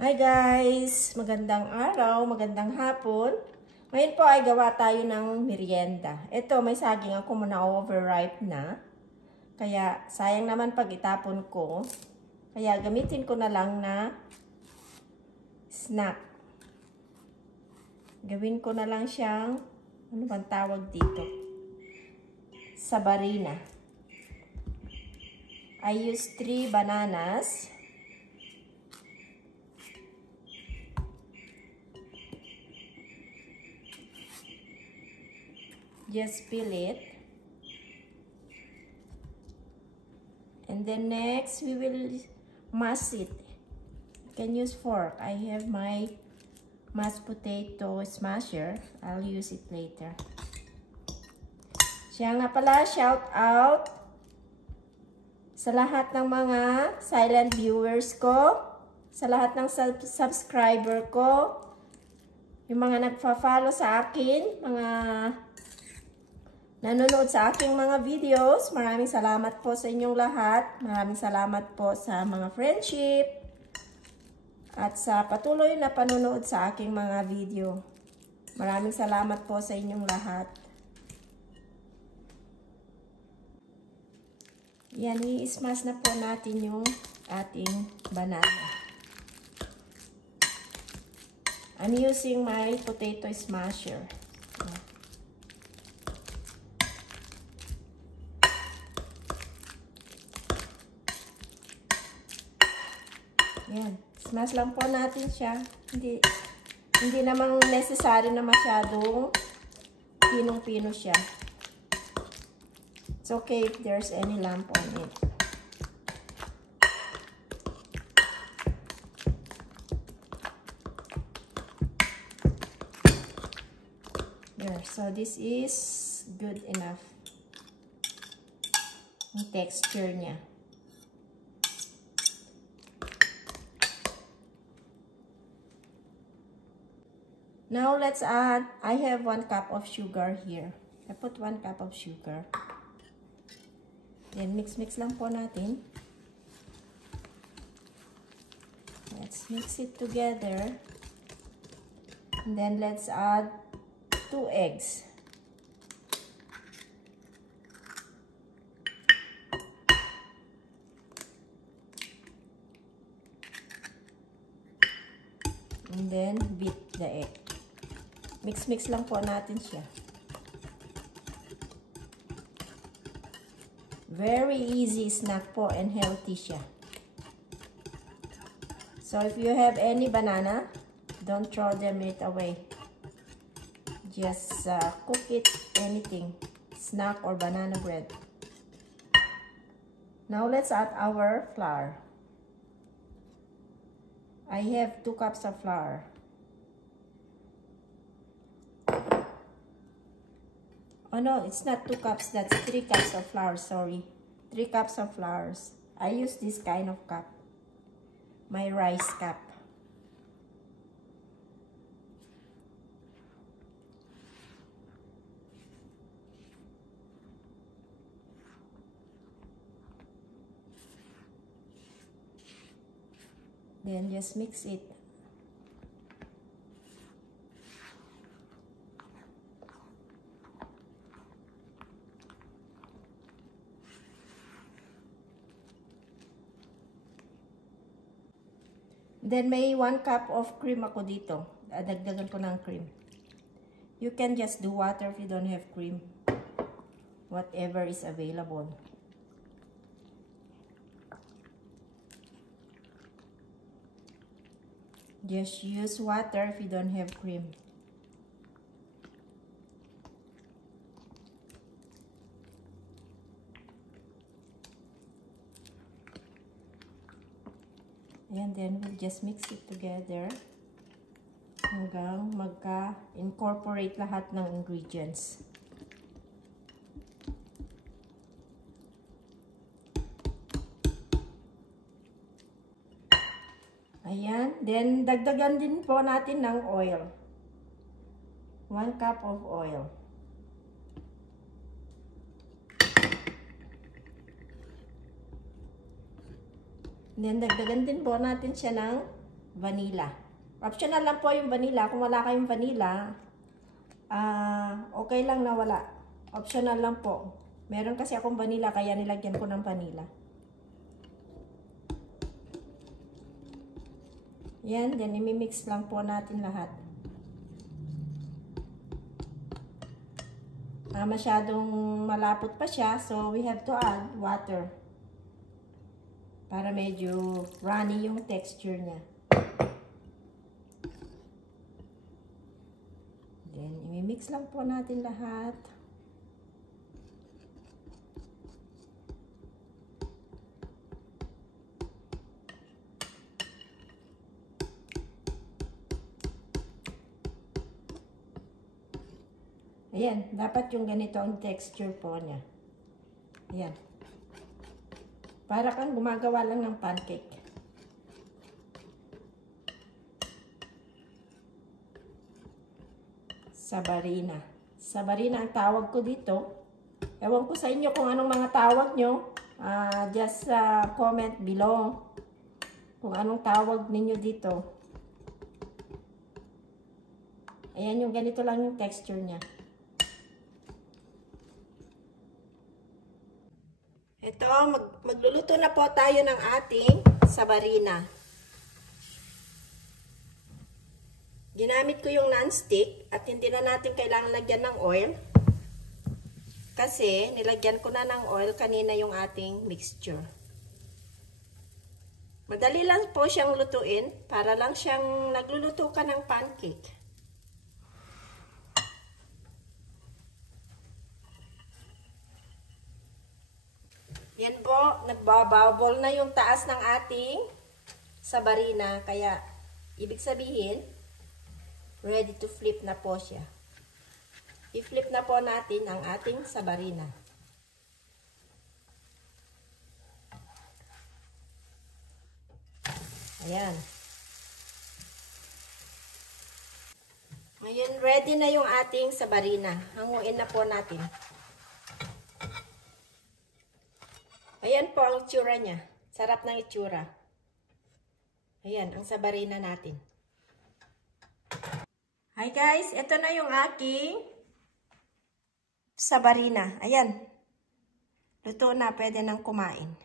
Hi guys! Magandang araw, magandang hapon. Ngayon po ay gawa tayo ng merienda. Ito, may saging ako muna overripe na. Kaya sayang naman pag itapon ko. Kaya gamitin ko na lang na snack. Gawin ko na lang siyang, ano bang tawag dito? Sabarina. I use 3 bananas. Just peel it. And then next, we will mash it. You can use fork. I have my mashed potato smasher. I'll use it later. Siya nga pala, shout out sa lahat ng mga silent viewers ko, sa lahat ng subscriber ko, yung mga nagpa-follow sa akin, mga nanonood sa aking mga videos. Maraming salamat po sa inyong lahat. Maraming salamat po sa mga friendship at sa patuloy na panonood sa aking mga video. Maraming salamat po sa inyong lahat. Yan, i-smash na po natin yung ating banana. I'm using my potato smasher. Yan, smash lang po natin siya. Hindi namang necessary na masyadong pinong-pino siya. It's okay if there's any lump on it. There, so this is good enough. Yung texture niya. Now, let's add, I have 1 cup of sugar here. I put 1 cup of sugar. Then, mix lang po natin. Let's mix it together. And then, let's add 2 eggs. And then, beat the egg. Mix lang po natin siya. Very easy snack po and healthy siya. So if you have any banana, don't throw them it away. Just cook it anything, snack or banana bread. Now let's add our flour. I have 2 cups of flour. Oh no, it's not 2 cups, that's 3 cups of flour, sorry. 3 cups of flour. I use this kind of cup. My rice cup. Then just mix it. Then, may 1 cup of cream ako dito. Dagdagan ko ng cream. You can just do water if you don't have cream. Whatever is available. Just use water if you don't have cream. And then we'll just mix it together hanggang magka-incorporate lahat ng ingredients. Ayan. Then, dagdagan din po natin ng oil. 1 cup of oil. Then, dagdagan din po natin siya ng vanilla. Optional lang po yung vanilla. Kung wala kayong vanilla, okay lang na wala. Optional lang po. Meron kasi akong vanilla, kaya nilagyan ko ng vanilla. Yan, then imimix lang po natin lahat. Masyadong malapot pa siya, so we have to add water para medyo runny yung texture niya. Then imimix lang po natin lahat. Ayan, dapat yung ganito ang texture po niya. Ayan. Para kang gumagawa lang ng pancake. Sabarina. Sabarina ang tawag ko dito. Ewan ko sa inyo kung anong mga tawag nyo. Just comment below kung anong tawag ninyo dito. Ayan, yung ganito lang yung texture niya. Ito, magluluto na po tayo ng ating sabarina. Ginamit ko yung non-stick at hindi na natin kailangan lagyan ng oil. Kasi nilagyan ko na ng oil kanina yung ating mixture. Madali lang po siyang lutuin para lang siyang nagluluto ka ng pancake. Yan po, nagbabubble na yung taas ng ating sabarina. Kaya, ibig sabihin, ready to flip na po siya. I-flip na po natin ang ating sabarina. Ayan. Ngayon, ready na yung ating sabarina. Hanguin na po natin. Ayan po ang itsura niya. Sarap ng itsura. Ayan, ang sabarina natin. Hi guys, ito na yung aking sabarina. Ayan. Luto na, pwede nang kumain.